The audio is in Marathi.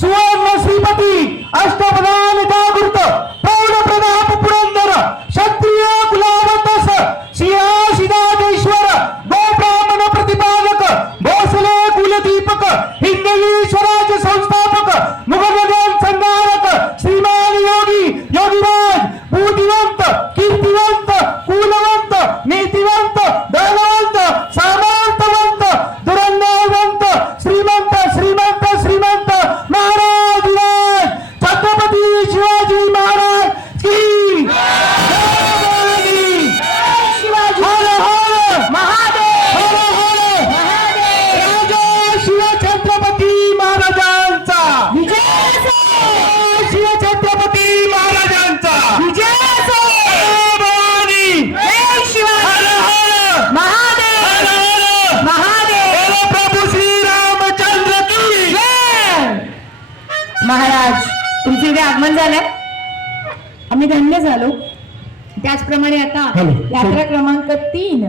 सुवर्ण श्रीपती अष्टप्रधान जागृत प्रौढ प्रताप पुरंदर क्षत्रिय कुलावतस सिंहासिनाधीश्वर गोब्राह्मण प्रतिपादक भोसले कुलदीपक हिंदवी स्वराज्य संस्थापक मुघलगण संहारक श्रीमान योगी योगीराज बुद्धिवंत कीर्तिवंत कुलवंत नीतिवंत धनवंत सामर्थवंत दुरंगावंत श्रीमंत श्रीमंत श्रीमंत महाराज छत्रपती शिवाजी महाराज की शिवाजी हर हर महादेव हर हर महादेव राजा शिवछत्रपती महाराजांचा विजय शिवछत्रपती महाराजांचा विजय भवानी जय शिवाजी हर हर महादेव हर हर महादेव प्रभू श्री रामचंद्र की जय। महाराज तुमचे इथे आगमन झालंय, आम्ही धन्य झालो. त्याचप्रमाणे आता यात्रा क्रमांक 3